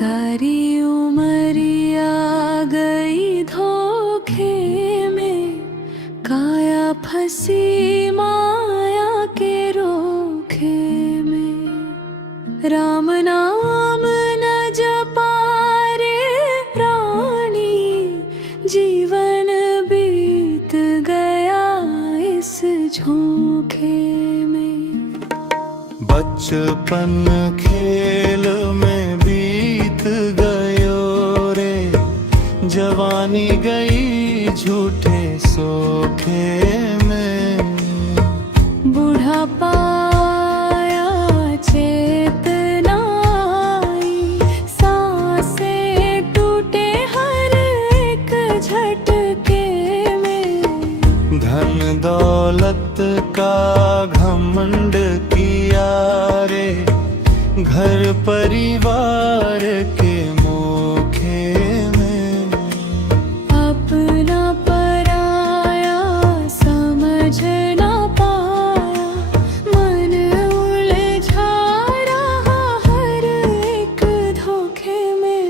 सारी उमरिया गई धोखे में, काया फंसी माया के रोखे में। राम नाम न जपा रे प्राणी, जीवन बीत गया इस झोंके में। बचपन खेल में बीत गयो रे, जवानी गई झूठे सोखे में। बुढ़ापा आया चेतना आई, सांसें टूटे हर एक झटके में। धन दौलत का घमंड किया रे, घर परिवार के मोखे में। अपना पराया समझ ना पाया, मन उलझा रहा हर एक धोखे में।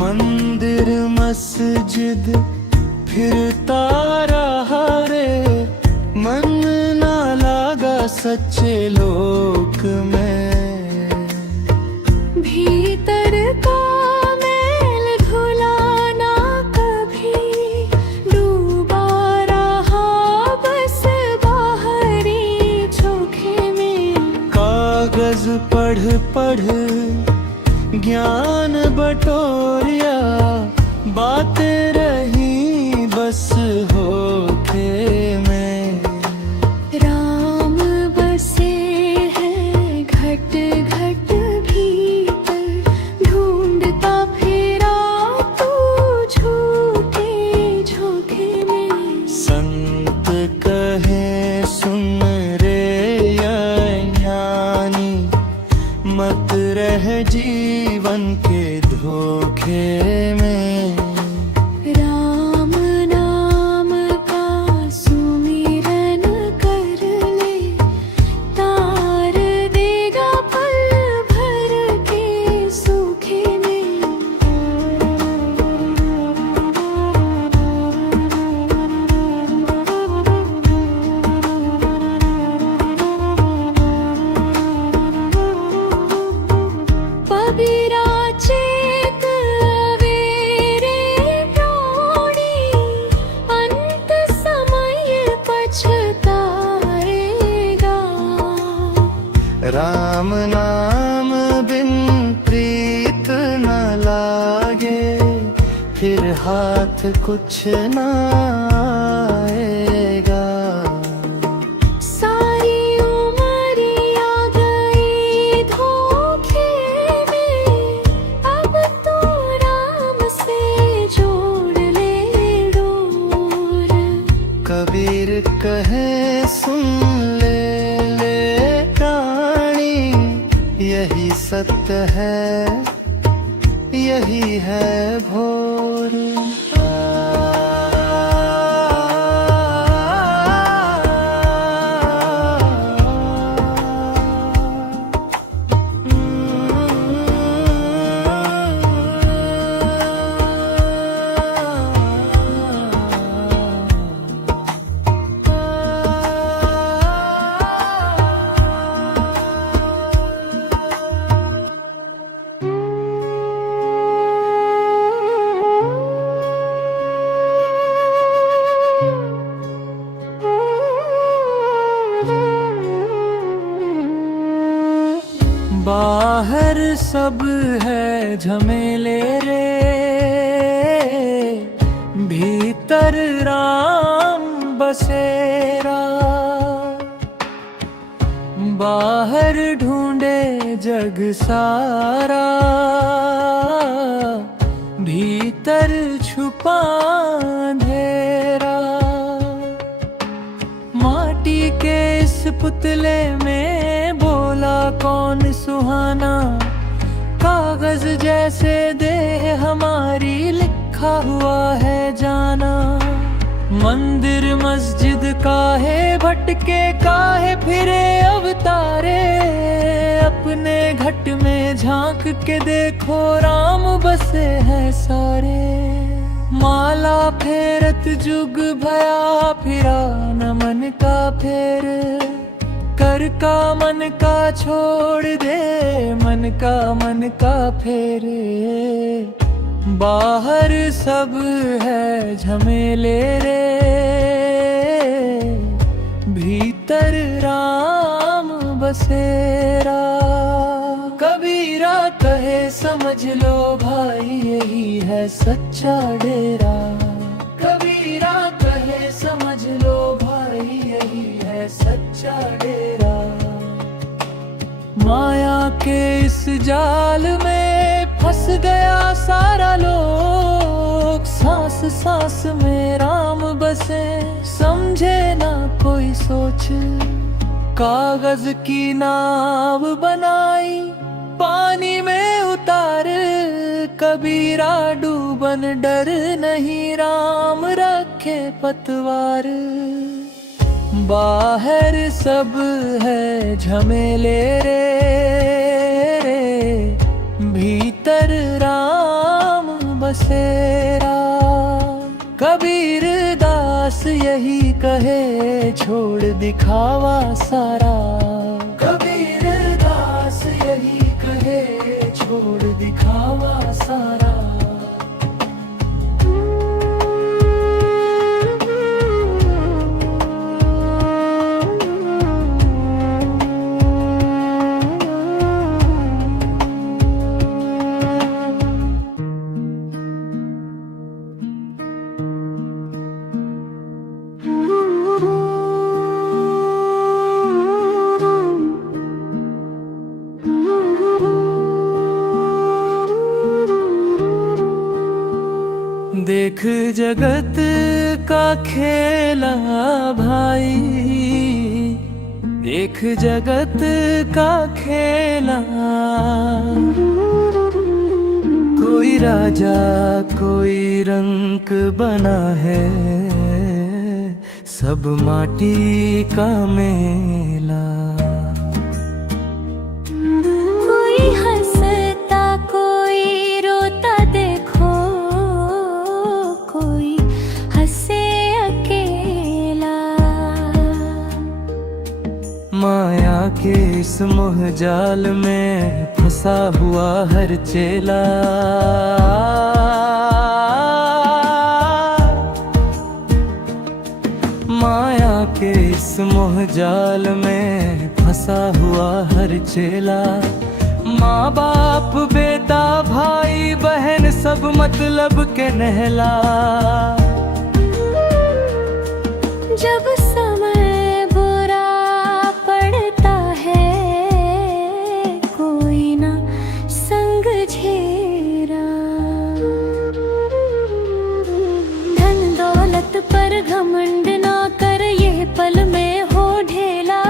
मंदिर मस्जिद फिरता रहा रे, मन ना लागा सच्चे लोक में। भीतर का मैल धुला ना कभी, डूबा रहा बस बाहरी झोंके में। कागज पढ़ पढ़ ज्ञान बटोरिया, बातें रही बस होठे में। राम बसे हैं घट घट भीतर, ढूंढता फिरा तू झूठे झोंके में। संत कहे सुन रे ज्ञानी, मत रह जीवन के धोखे में। राम नाम का सुमिरन कर ले, तार देगा पल भर के सूखे में। पबीरा चेत अवेरे प्राणी, अंत समय पछताएगा। राम नाम बिन प्रीत न लागे, फिर हाथ कुछ न आएगा। सारी उमरिया गई धोखे में, अब तो राम से जोड़ ले डोर। कबीर कहे सुन ले प्राणी, यही सत्य है यही है भोर। बाहर सब है झमेले रे, भीतर राम बसेरा। बाहर ढूंढे जग सारा, भीतर छुपा अंधेरा। माटी के इस पुतले में बोला कौन सुहाना, कागज जैसे देह हमारी लिखा लिखा हुआ है जाना। मंदिर मस्जिद काहे भटके, काहे फिरे अवतारे। अपने घट में झांक के देखो, राम बसे हैं सारे। माला फेरत जुग भया फिरा, न मन का फेर। कर का मन का छोड़ दे, मन का फेरे। बाहर सब है झमेले रे, भीतर राम बसेरा। कबीरा कहे समझ लो भाई, यही है सच्चा डेरा। कबीरा कहे समझ लो भाई, यही है सच्चा डेरा। माया के इस जाल में फंस गया सारा लोग। सांस सांस में राम बसे, समझे ना कोई सोच। कागज की नाव बनाई, पानी में उतार। कबीरा डूबन डर नहीं, राम रखे पतवार। बाहर सब है झमेले रे, भीतर राम बसेरा। कबीर दास यही कहे, छोड़ दिखावा सारा। कबीर दास यही कहे, छोड़ दिखावा सारा। देख जगत का खेला भाई, देख जगत का खेला। कोई राजा कोई रंक बना है, सब माटी का मेला। कोई हंसता कोई रोता देखो, कोई हंसे अकेला। माया के इस मोह जाल में फंसा हुआ हर चेला। माया के इस मोह जाल में फंसा हुआ हर चेला। माँ बाप बेटा भाई बहन सब मतलब के नहला। जब समय बुरा पड़ता है, कोई ना संग झेरा। धन दौलत पर घमंड ना कर, ये पल में हो ढेला।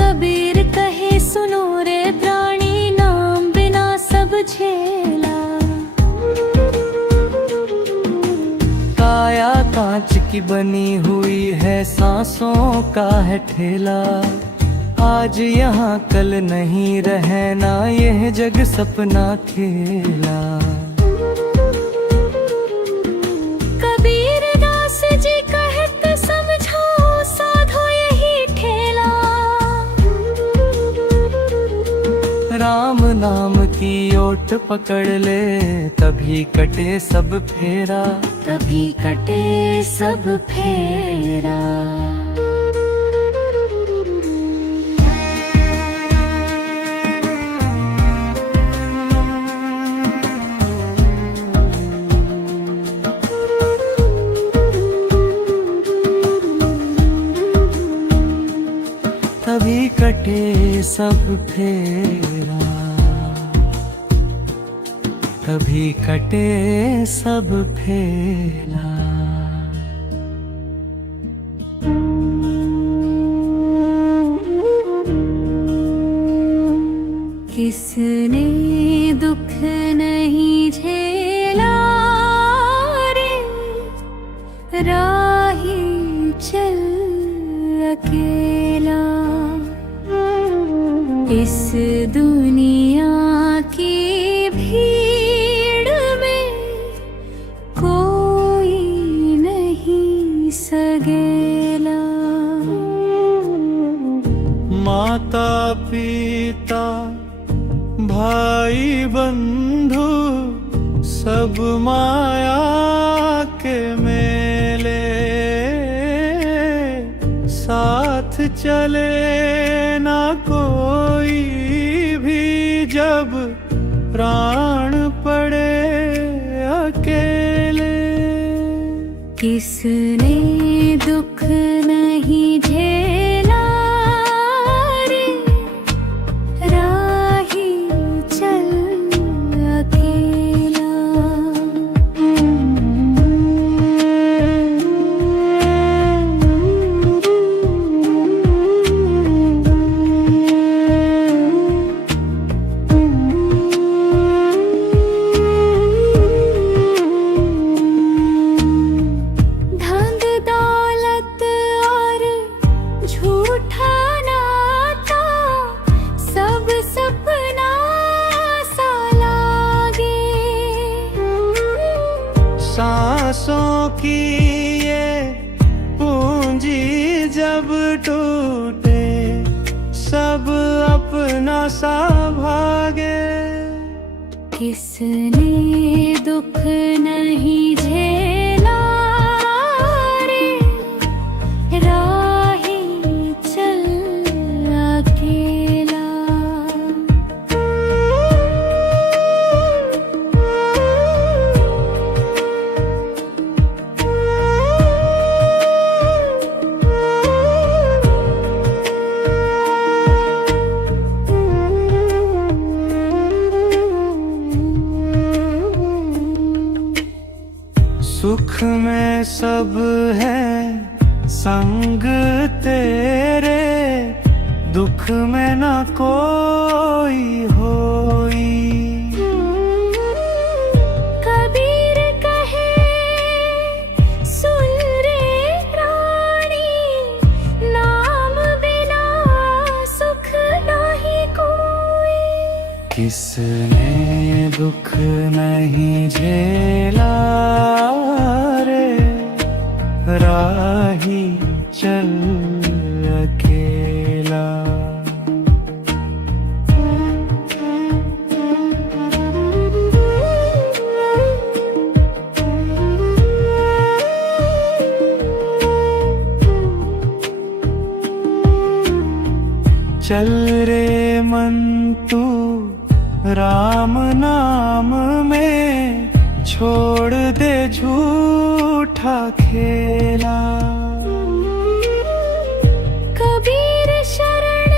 कबीर कहे सुनो रे प्राणी, नाम बिना सब झेला। काया कांच की बनी हुई है, सांसों का है ठेला। आज यहाँ कल नहीं रहना, यह जग सपना खेला। कबीर दास जी कहत समझो, साधो यही ठेला। राम नाम की ओट पकड़ ले, तभी कटे सब फेरा। तभी कटे सब फेरा। तभी कटे सब फेरा। तभी कटे सब फेरा। किसने दुख नहीं झेला, राही चल अकेला। इस दुनिया की भीड़ में कोई नहीं सगेला। माता पिता भाई बंधु सब माया के मेले, साथ चले ना कोई भी जब प्राण पड़े अकेले। किसने दुख नहीं झेला रे, राही चल अकेला। धन दौलत और झूठा नाता सब सपना सा लागे। सांसों की ये पूंजी जब टूटे सब अपना सा भागे। किसने दुख नहीं झेला रे, राही चल अकेला। सुख में सब है संग तेरे, दुख में न कोई होई। कबीर कहे सुन रे प्राणी, नाम बिना सुख नहीं कोई। किसने दुख नहीं झेला रे, राही चल अकेला। चल रे मन तू राम नाम में, छोड़ दे झूठा खेला। कबीर शरण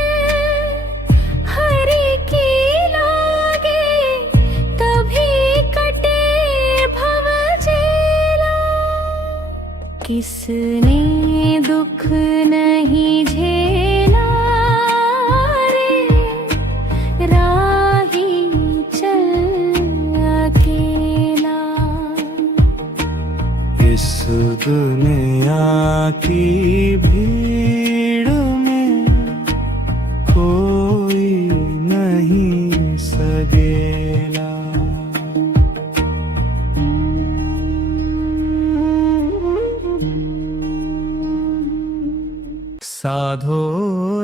हरि की लागे, तभी कटे भव जेला। किसने दुख नहीं झेला रे, राही चल अकेला। इस दुनिया की भीड़ में कोई नहीं सगेला। साधो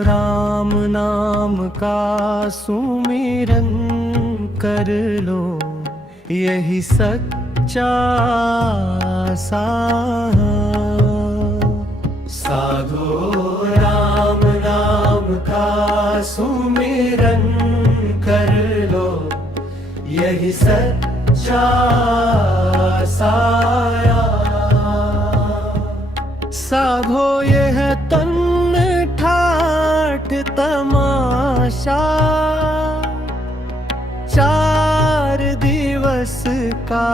राम नाम का सुमिरन कर लो, यही सच्चा साधो राम नाम का सुमिरन कर लो, यही सच्चा साया। साधो यह तन ठाठ तमाशा, 4 दिवस का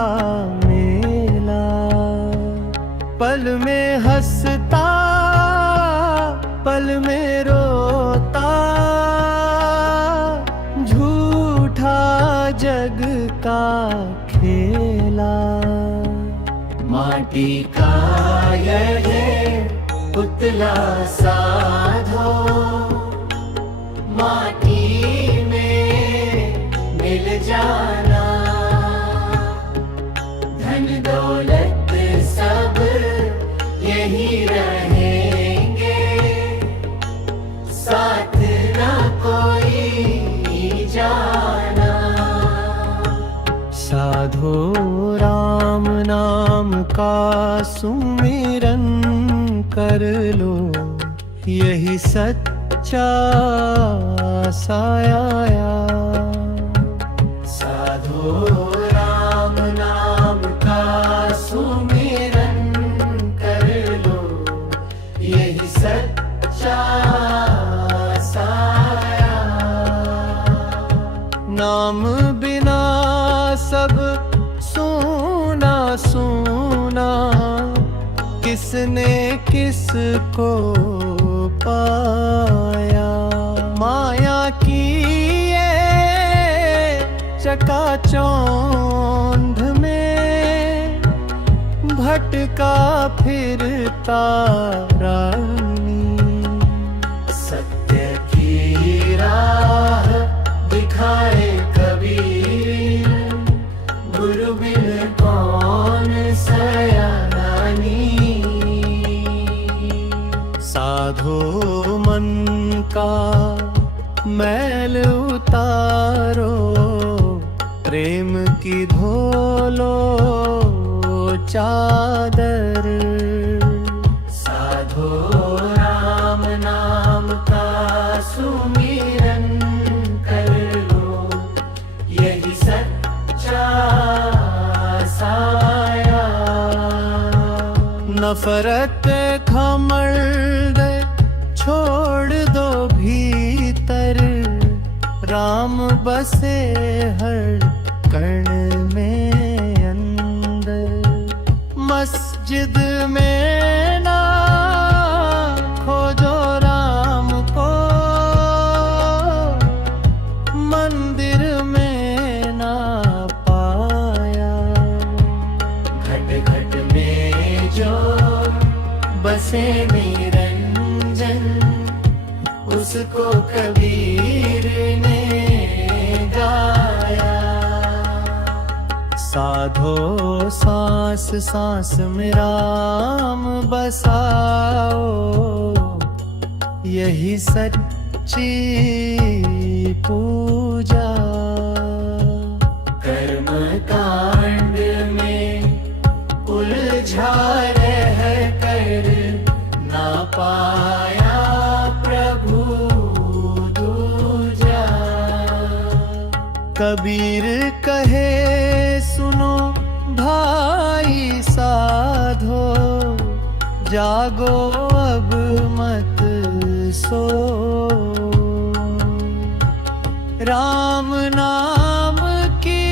मेला। पल में हंसता पल में रोता, झूठा जग का खेला। माटी का ये पुतला साधो माटी में मिल जाना, धन दौलत सब यही रहेंगे, साथ ना कोई जाना। साधो राम नाम का सुमिरन कर लो, यही सच्चा साया। साधो राम नाम का सुमिरन कर लो, यही सच्चा साया। नाम बिना सब सोना सोना, किसने किसको पाया। माया की ये चकाचौंध में भटका फिरता रानी, सत्य की राह दिखाए कबीर, गुरु बिन कौन सयानी। साधो मन का मैल उतारो, प्रेम की धोलो चादर। साधो राम नाम का सुमिरन कर लो, यही सच्चा साया। नफरत घमंड छोड़ दो भीतर, राम बसे हर कण में अंदर। मस्जिद में ना खोजो राम को, मंदिर में ना पाया। घट घट में जो बसे निरंजन, उसको कबीर ने गाया। साधो सांस सांस में राम बसाओ, यही सच्ची पूजा। कर्म कांड में उलझा रह कर ना पाया प्रभु दूजा। कबीर कहे सुनो भाई साधो, जागो अब मत सो। राम नाम की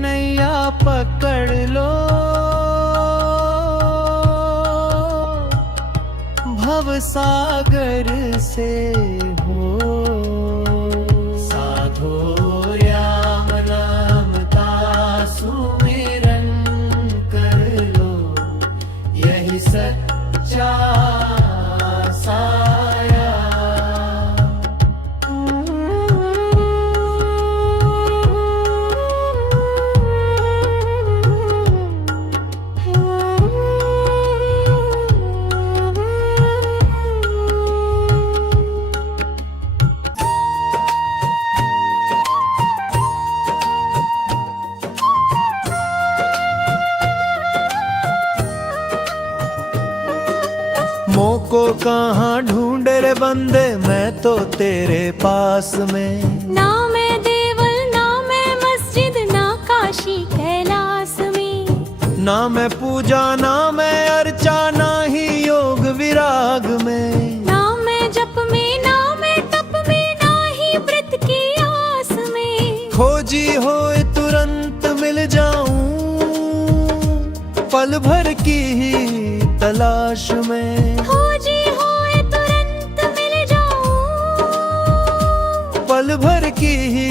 नैया पकड़ लो, भव सागर से हो। साधो राम नाम का सुमिरन कर लो, यही सच्चा साया। मोको कहाँ ढूंढे रे बंदे, मैं तो तेरे पास में। ना मैं देवल ना मैं मस्जिद, ना काशी कैलाश में। ना मैं पूजा ना मैं अर्चा, ना ही योग विराग में। ना मैं जप में ना मैं तप में, ना ही व्रत की आस में। खोजी होए तुरंत मिल जाऊं, पल भर की ही तलाश में। खोजी होए तुरंत मिल जाऊं, पल भर की ही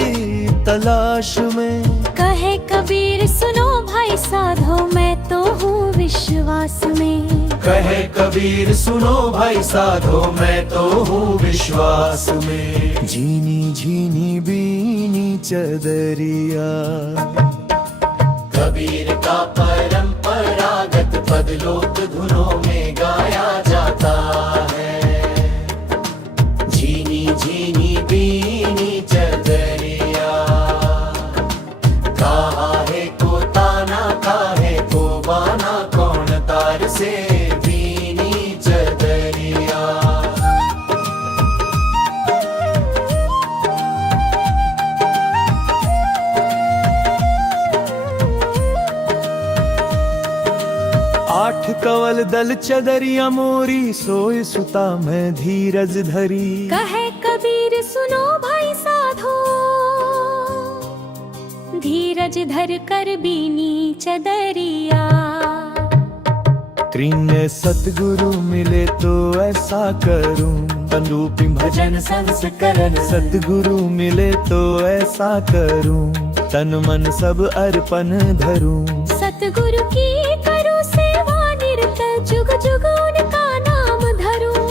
तलाश में। कहे कबीर सुनो भाई साधो, मैं तो हूँ विश्वास विश्वास में। कहे कबीर सुनो भाई साधो मैं तो हूँ विश्वास में। झीनी झीनी बीनी चदरिया, कबीर का परंपरागत पद लोक धुनों में गाया जाता है। झीनी झीनी बीनी चदरिया, कहा है को ताना काहे को बाना, कौन तार से बीनी चदरिया। आठ कवल दल चदरिया मोरी, सोए सुता मैं धीरज धरी। कहे कबीर सुनो भाई साधो, धीरज धर कर बीनी चदरिया। त्रिने सतगुरु मिले तो ऐसा करूं, अनुरूपी भजन संस्करण। सतगुरु मिले तो ऐसा करूं, तन मन सब अर्पण धरूं। सतगुरु की करूं सेवा निरत, जुग जुग उनका नाम धरूं।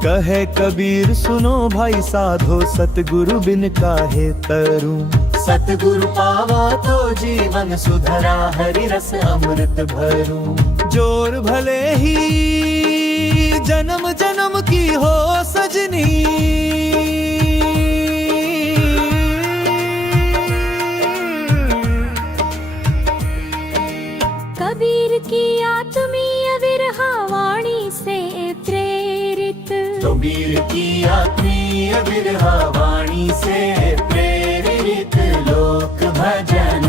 कहे कबीर सुनो भाई साधो, सतगुरु बिन काहे तरूं। सतगुरु पावा तो जीवन सुधरा, हरि रस अमृत भरूं। जोर भले ही जन्म जन्म की हो सजनी, कबीर की आत्मीय विरहा वाणी से प्रेरित। कबीर की आत्मीय विरहा वाणी से प्रेरित लोक भजन।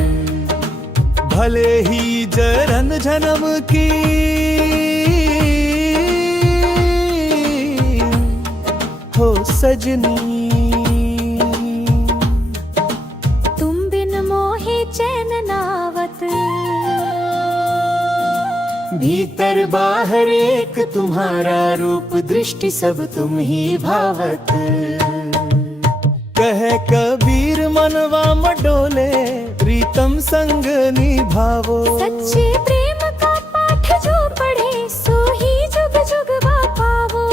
भले ही जन्म जन्म की हो सजनी, तुम बिन मोहे चैन नावत। भीतर बाहर एक तुम्हारा रूप, दृष्टि सब तुम ही भावत। कहे कबीर मनवा मडोले, प्रीतम संग निभावो। सच्चे प्रेम का पाठ जो पढ़े, सो ही जुग जुग पावो।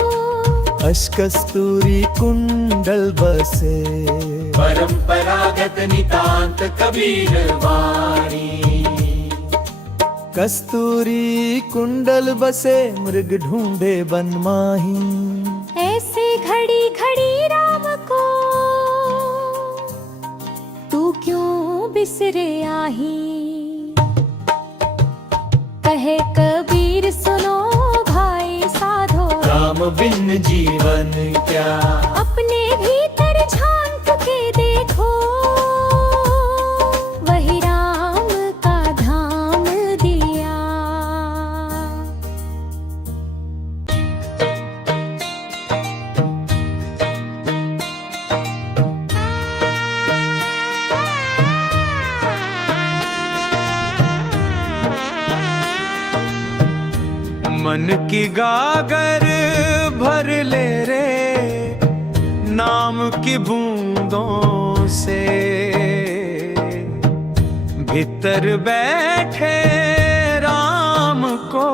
अशकस्तूरी कुंडल बसे, परंपरागत नितांत कबीर वाणी। कस्तूरी कुंडल बसे, मृग ढूंढे बन माही। ऐसे घड़ी घड़ी राम को तू क्यों बिसरे आही। कहे कबीर सुनो भाई साधो, राम बिन जीवन क्या। अपने भीतर झांक के देखो, वही राम का धाम दिया। मन की गागर भर ले रे, नाम की बूंदों से। भीतर बैठे राम को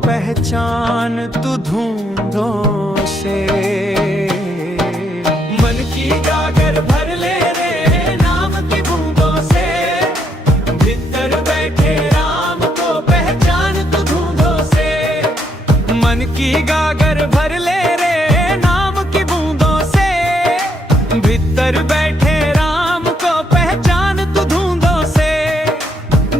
पहचान तू धूंधों से। मन की गागर भर ले रे, नाम की बूंदों से। भीतर बैठे राम को पहचान तू धूंधों से। मन की गागर भर ले रे, नाम की बूंदों से। भीतर बैठे राम को पहचान तू धूंधों से।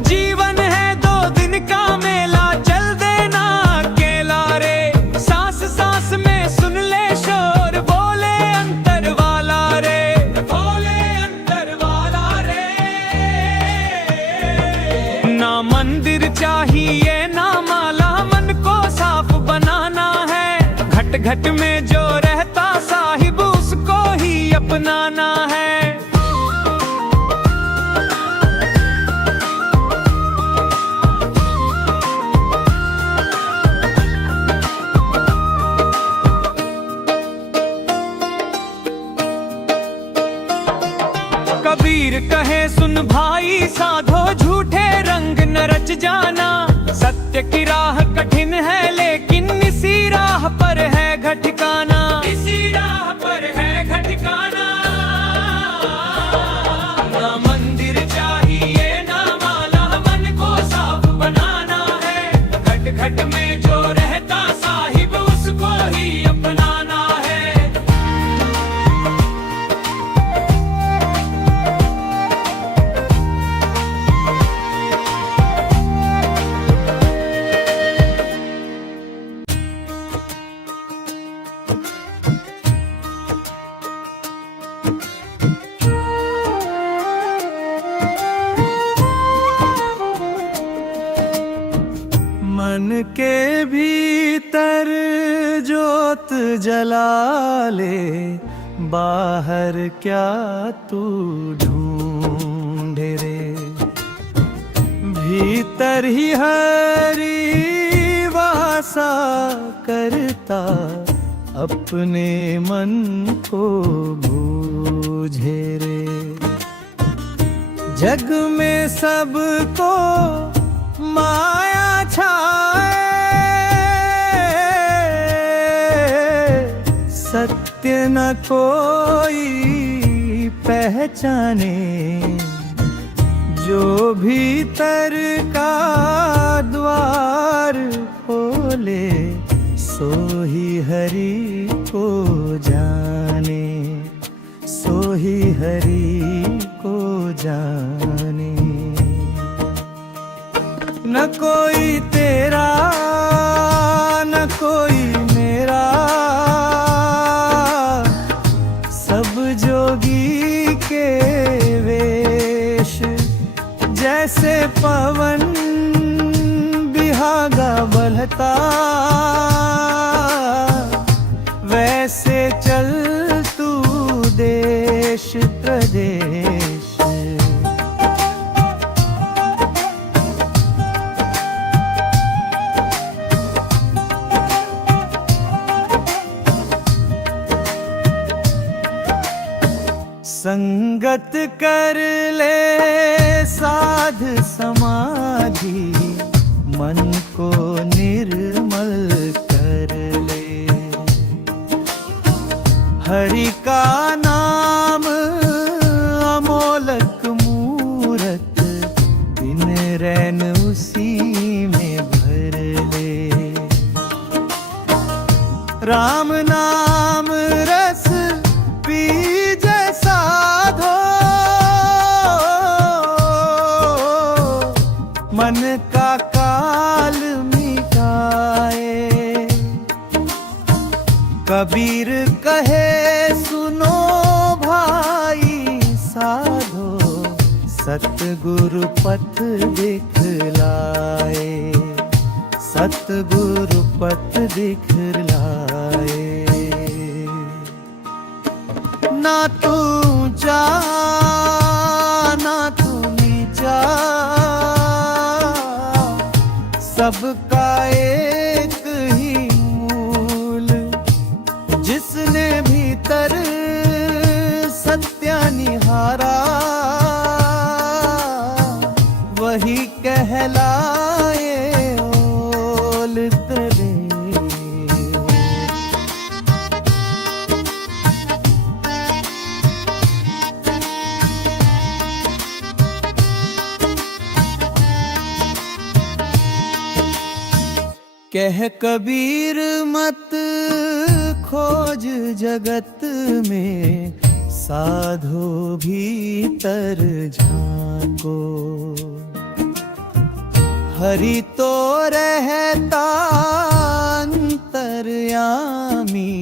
जीवन है दो दिन का मेला, चल देना अकेला रे। सांस सांस में सुन ले शोर, बोले अंतर वाला रे, बोले अंतर वाला रे। ना मंदिर चाहिए ना माला, मन को साफ बनाना है। घट घट में जो रहता साहिब, उसको ही अपनाना है। कबीर कहे सुन भाई साधो, झूठे रंग न रच जाना। सत्य की राह कठिन घट में जो रहता साहिब उसको ही अपनाना है। मन के भीतर जोत जला ले, बाहर क्या तू ढूंढे रे। भीतर ही हरी वासा करता, अपने मन को बूझे रे। जग में सबको माया छाए, सत्य न कोई पहचाने। जो भीतर का द्वार खोले, सो ही हरि को जाने, सो ही हरि को जाने। न कोई तेरा न कोई मेरा, सब जोगी के वेश। जैसे पवन बिहागा बहता, वैसे चल तू देश प्रदेश। संगत कर ले साध समाधि, मन को निर्मल कर ले। हरि का नाम अमोलक मूरत, दिन रैन उसी में भर ले। राम नाम रस पीजे साधो, मन का काल मिटाए। कबीर कहे सुनो भाई साधो, सतगुरु पथ दिखलाए, सतगुरु पथ दिखलाए। ना तू ऊंचा ना तू नीचा, सबका एक ही मूल। जिसने भीतर सत्य निहारा, वही कहलाए ओल तले। कह कबीर मत खोज जगत में, साधो भीतर झांको। हरि तो रहता अंतर्यामी,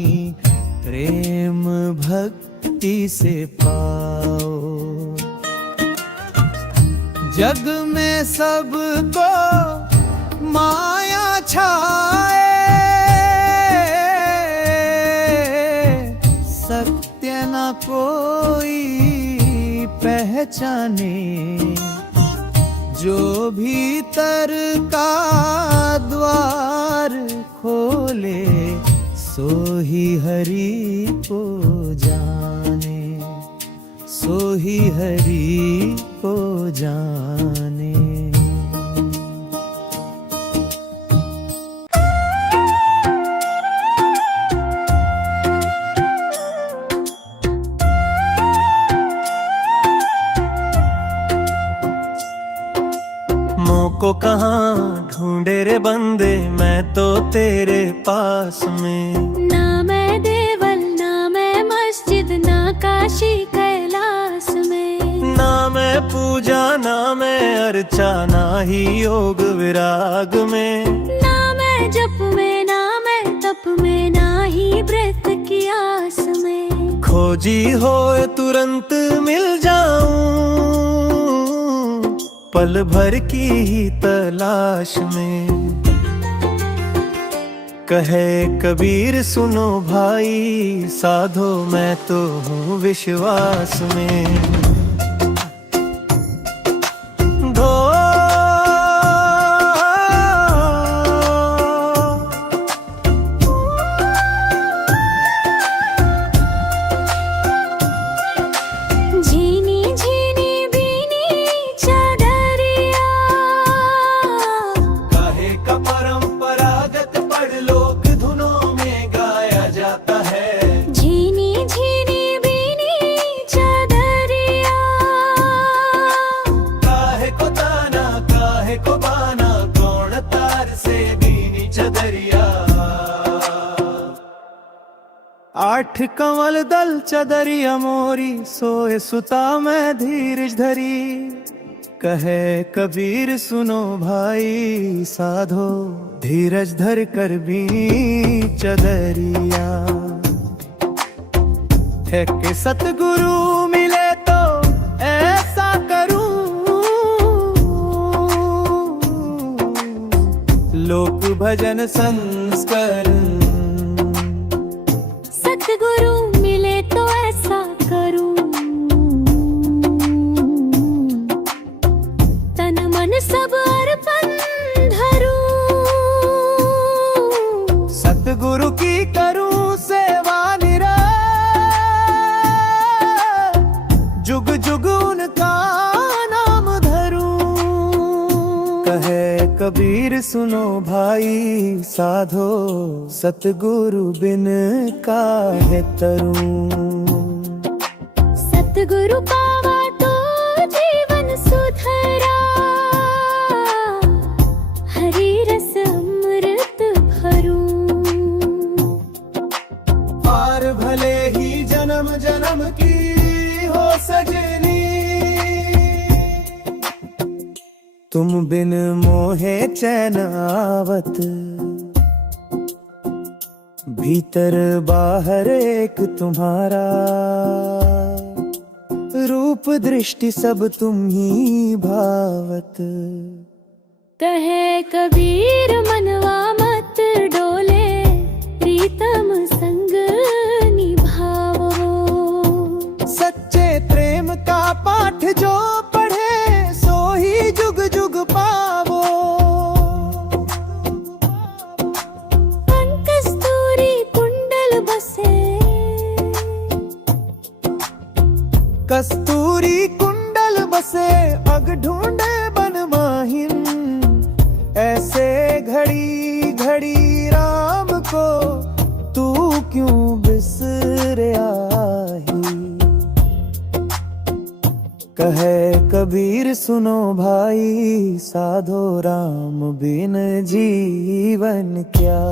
प्रेम भक्ति से पाओ। जग में सबको माया छाए, सत्य न कोई पहचाने। जो भीतर का द्वार खोले, सो ही हरि को जाने, सो ही हरि को जाने। को कहाँ ढूंढे रे तेरे बंदे मैं तो तेरे पास में। ना मैं देवल ना मैं मस्जिद ना काशी कैलाश में। ना मैं पूजा ना मैं अर्चा ना ही योग विराग में। ना मैं जप में ना मैं तप में ना ही व्रत की आस में। खोजी होए तुरंत मिल जाऊं पल भर की ही तलाश में। कहे कबीर सुनो भाई साधो मैं तो हूँ विश्वास में। आठ कंवल दल चदरिया मोरी सोए सुता मैं धीरज धरी। कहे कबीर सुनो भाई साधो धीरज धर कर भी चदरिया। है कि सतगुरु मिले तो ऐसा करूं लोक भजन संस्करण। सतगुरु मिले तो ऐसा करूं तन मन सब अर्पण धरूं। सतगुरु की करूं सेवा निरत जुग जुग उनका नाम धरूं। कहे कबीर सुनो भाई साधो सतगुरु बिन काहे तरूं। सतगुरु पावा तो जीवन सुधरा हरि रस अमृत भरूं। पार भले ही जन्म जन्म की हो सजनी तुम बिन मोहे चैन आवत। भीतर बाहर एक तुम्हारा रूप दृष्टि सब तुम ही भावत। कहे कबीर मनवा मत डोले प्रीतम संग निभावो। सच्चे प्रेम का पाठ जो पढ़े सो ही जुग जुग पावो। कस्तूरी कुंडल बसे कस्तूरी कुंडल बसे अग ढूंढे बन माहिन। ऐसे घड़ी घड़ी राम को तू क्यों बिसरा ही। कहे कबीर सुनो भाई साधो राम बिन जीवन क्या।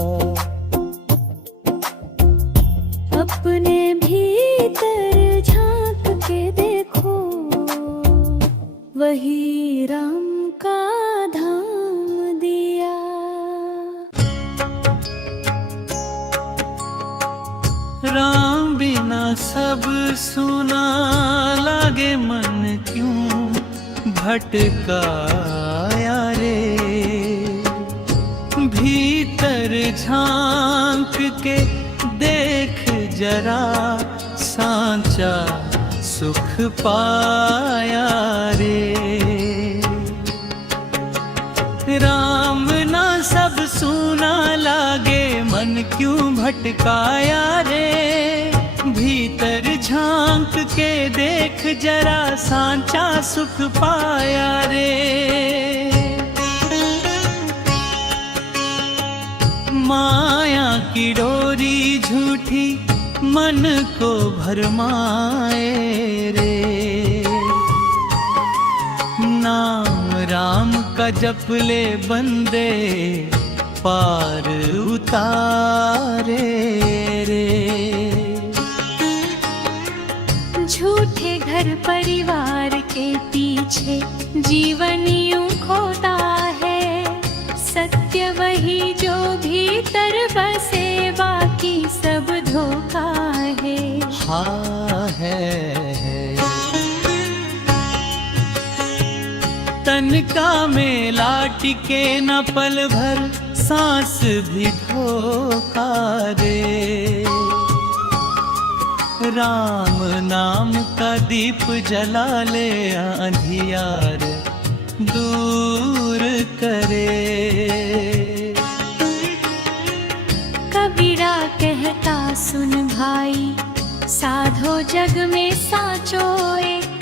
अपने भीतर झांक के देखो वही राम का धाम दिया। राम बिना सब सुना लागे मन क्यों भटकाया रे। भीतर झांक के देख जरा सांचा सुख पाया रे। राम ना सब सुना लागे मन क्यों भटकाया रे। भीतर झांक के देख जरा सांचा सुख पाया रे। माया की डोरी झूठी मन को भरमाए रे। नाम राम का जप ले बंदे पार उतारे रे। झूठे घर परिवार के पीछे जीवन यूं खोता है, सत्य वही जो भीतर बसे, बाकी सब धोखा है। हाँ है। तन का मेला टिके न पल भर, सांस भी धोखा रे। राम नाम का दीप जला ले, अंधियार दूर करे। कबीरा कहता सुन भाई, साधो जग में साचो एक,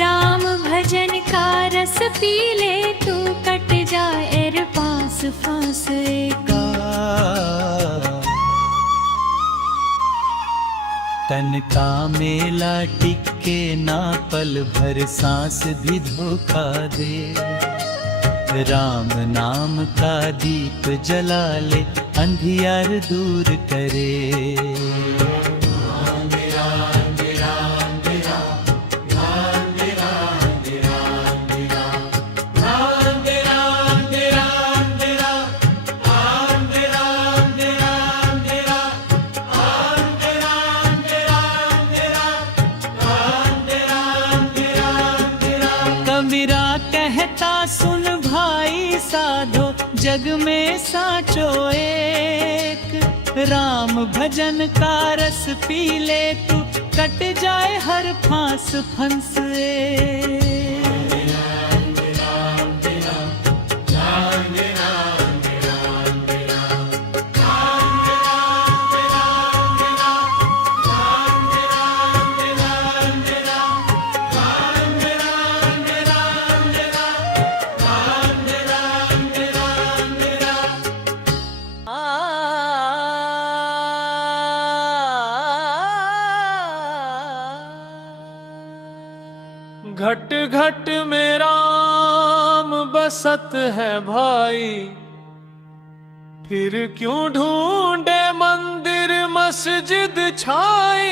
राम भजन का रस पी ले तू, कट जाए पास फांस का। तन का मेला टिके ना पल भर, सांस भी धोखा दे। राम नाम का दीप जला ले, अंधियार दूर करे। कबीरा कहता सुन भाई, साधो जग में साचो एक, राम भजन का रस पी ले तू, कट जाए हर फांस फंस। घट घट में राम बसत है भाई, फिर क्यों ढूंढे मंदिर मस्जिद छाई।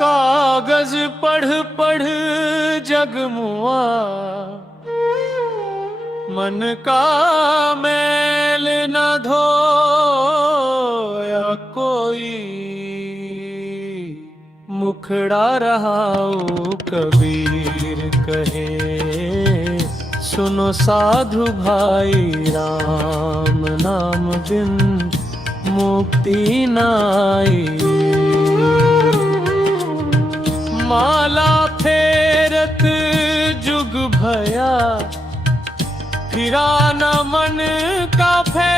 कागज पढ़ पढ़ जगमुआ, मन का मैल न धोया कोई। मुखड़ा रहाओ कबीर कहे, सुनो साधु भाई, राम नाम बिन मुक्ति नाई। माला फेरत जुग भया, फिरा न मन का फेर,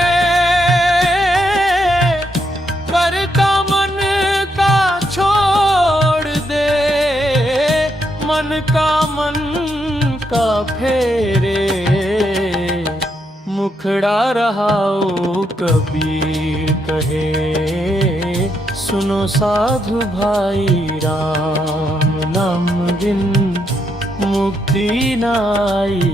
करता मन का छोड़ दे, मन का फेरे। मुखड़ा रहाओ कबीर कहे, सुनो साधु भाई, राम नाम बिन मुक्ति नाई।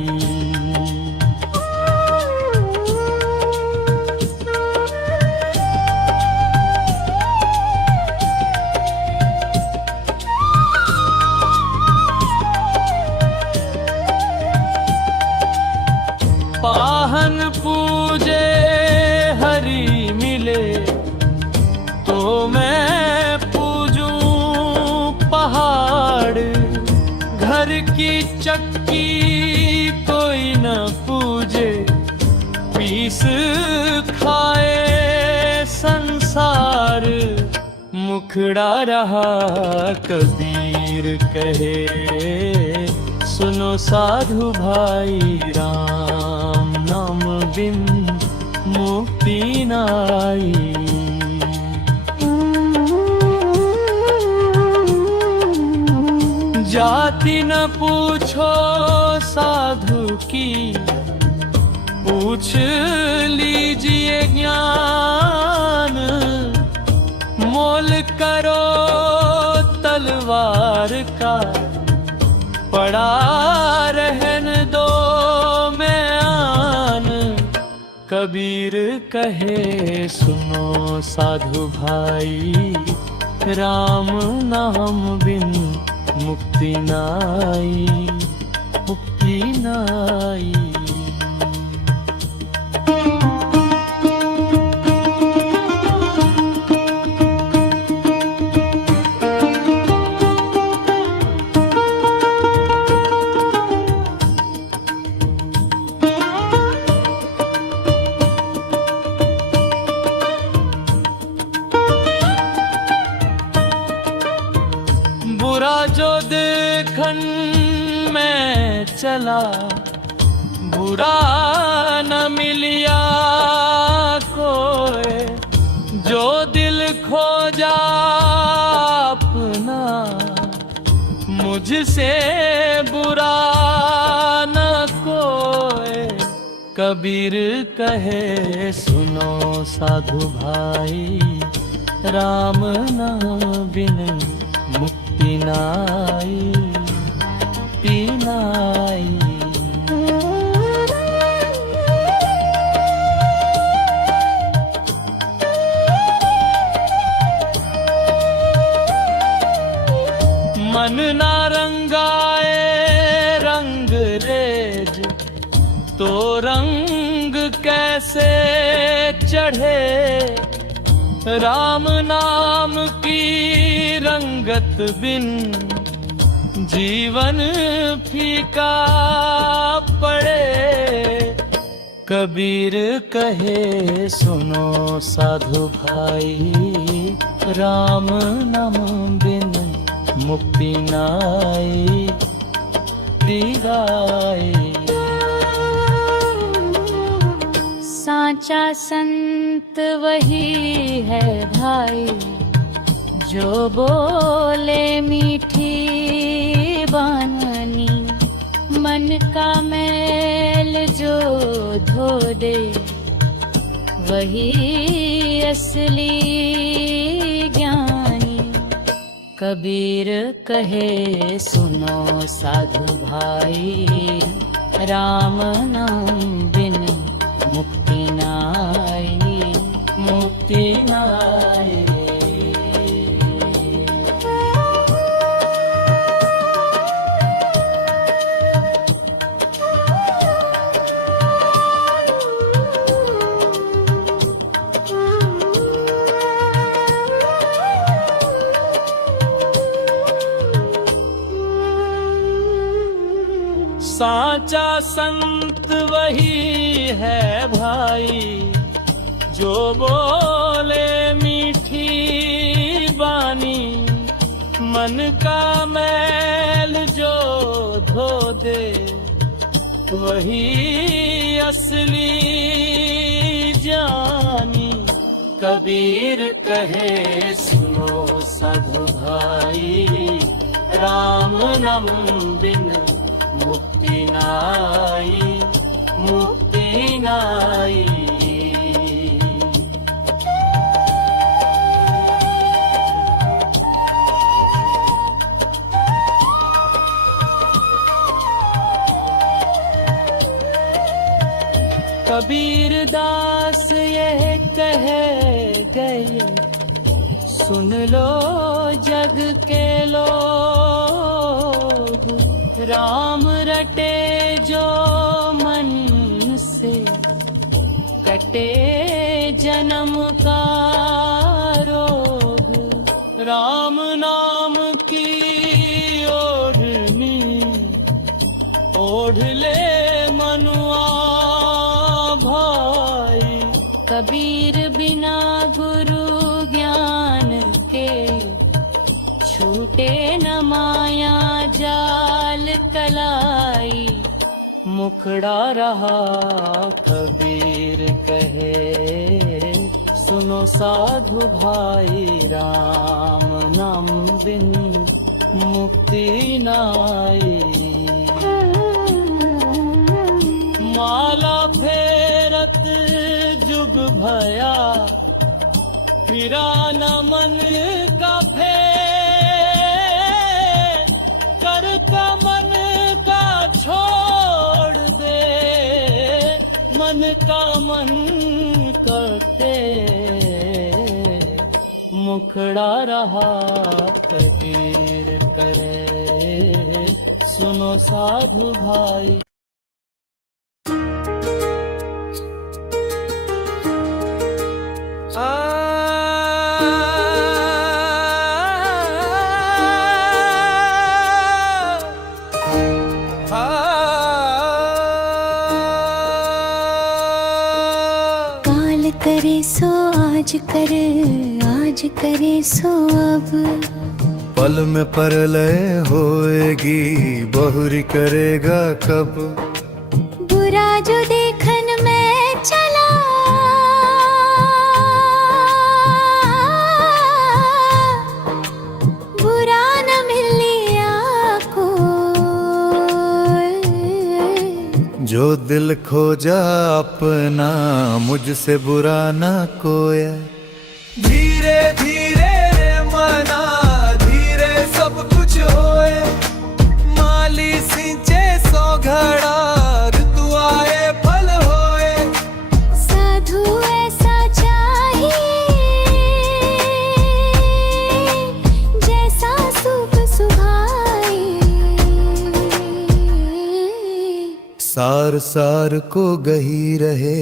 पाहन पूजे हरि मिले, तो मैं पूजूं पहाड़। घर की चक्की कोई न पूजे, पीस खाए संसार। मुखड़ा रहा कबीर कहे, सुनो साधु भाई, राम नाम बिन मुक्ति नाई। जाति न पूछो साधु की, पूछ लीजिए ज्ञान। मोल करो तलवार का, पड़ा रहन दो कबीर कहे सुनो साधु भाई, राम नाम बिन मुक्ति नाई, मुक्ति नाई। बुरा जो देखन में चला, बुरा न मिलिया कोई, जो दिल खोजा अपना, मुझसे बुरा न कोई। कबीर कहे सुनो साधु भाई, राम नाम बिन मुक्ति नाई, मुक्ति नाई। मन ना रंगाए रंग रेज, तो रंग कैसे चढ़े। राम नाम की रंगत बिन जीवन फीका पड़े। कबीर कहे सुनो साधु भाई, राम नाम बिन मुक्ति नाई, मुक्ति। साचा संत वही है भाई, जो बोले मीठी बानी, मन का मैल जो धो दे, वही असली ज्ञानी। कबीर कहे सुनो साधु भाई, राम नाम बिन मुक्ति नाई, मुक्ति नाई। साचा संत वही है भाई, जो बोले मीठी बानी, मन का मैल जो धो दे, वही असली जानी। कबीर कहे सुनो साधु भाई, राम नाम बिन मुक्ति नाई, मुक्ति नाई। कबीर दास यह कह गए, सुन लो जग के लोग, राम रटे जो मन से, कटे जन्म का रोग। राम नाम की ओढ़नी ओढ़ ले मनुआ भाई। कबीर बिना गुरु ज्ञान के, छूटे न माया जाल कलाई। मुखड़ा रहा कबीर कहे, सुनो साधु भाई, राम नाम बिन मुक्ति नाई। माला फेरत जुग भया, फिरा न मन का फेर, कर का मन का छोड़ दे, मन का मन करते मुखड़ा रहा कबीर करे सुनो साधु भाई। काल करे सो आज कर, आज करे सो अब। पल में परलय होएगी, बहुरी करेगा कब। बुरा जो देखन में चला, बुरा न मिलिया को। जो दिल खोजा अपना, मुझसे बुरा ना कोई। धीरे धीरे रे मना, धीरे सब कुछ होए। माली सिंचे सो घड़ा, ऋतु आए फल होए। साधु ऐसा चाहिए, जैसा सूप सुहाए। सार सार को गही रहे,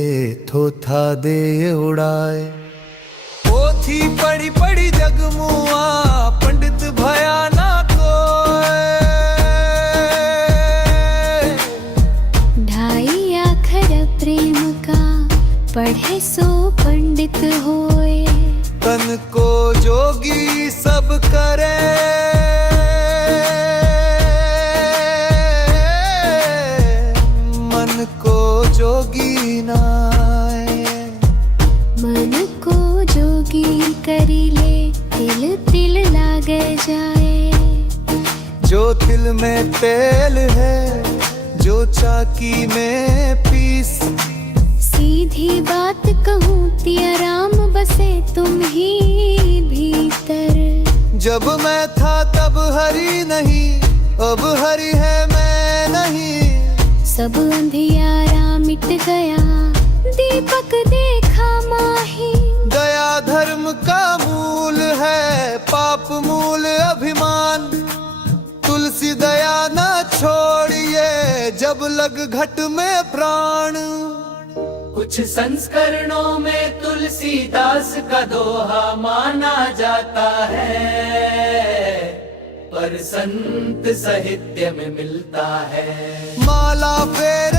थोथा दे उड़ाए। पोथी पढ़ी पढ़ी जगमुआ, पंडित भया ना कोई। ढाई आखर प्रेम का, पढ़े सो पंडित होए। तन को जोगी सब करे, मन को जोगी नाए। मन को जोगी करी ले, तिल तिल लागे जाए। जो तिल में तेल है, जो चाकी में पीस। सीधी बात कहूँ तिया राम, बसे तुम ही भीतर। जब मैं था तब हरि नहीं, अब हरि है मैं नहीं। सब अंधियारा मिट गया, दीपक देखा माही। दया धर्म का मूल है, पाप मूल अभिमान। तुलसी दया न छोड़िए, जब लग घट में प्राण। कुछ संस्करणों में तुलसीदास का दोहा माना जाता है, पर संत साहित्य में मिलता है। माला फेर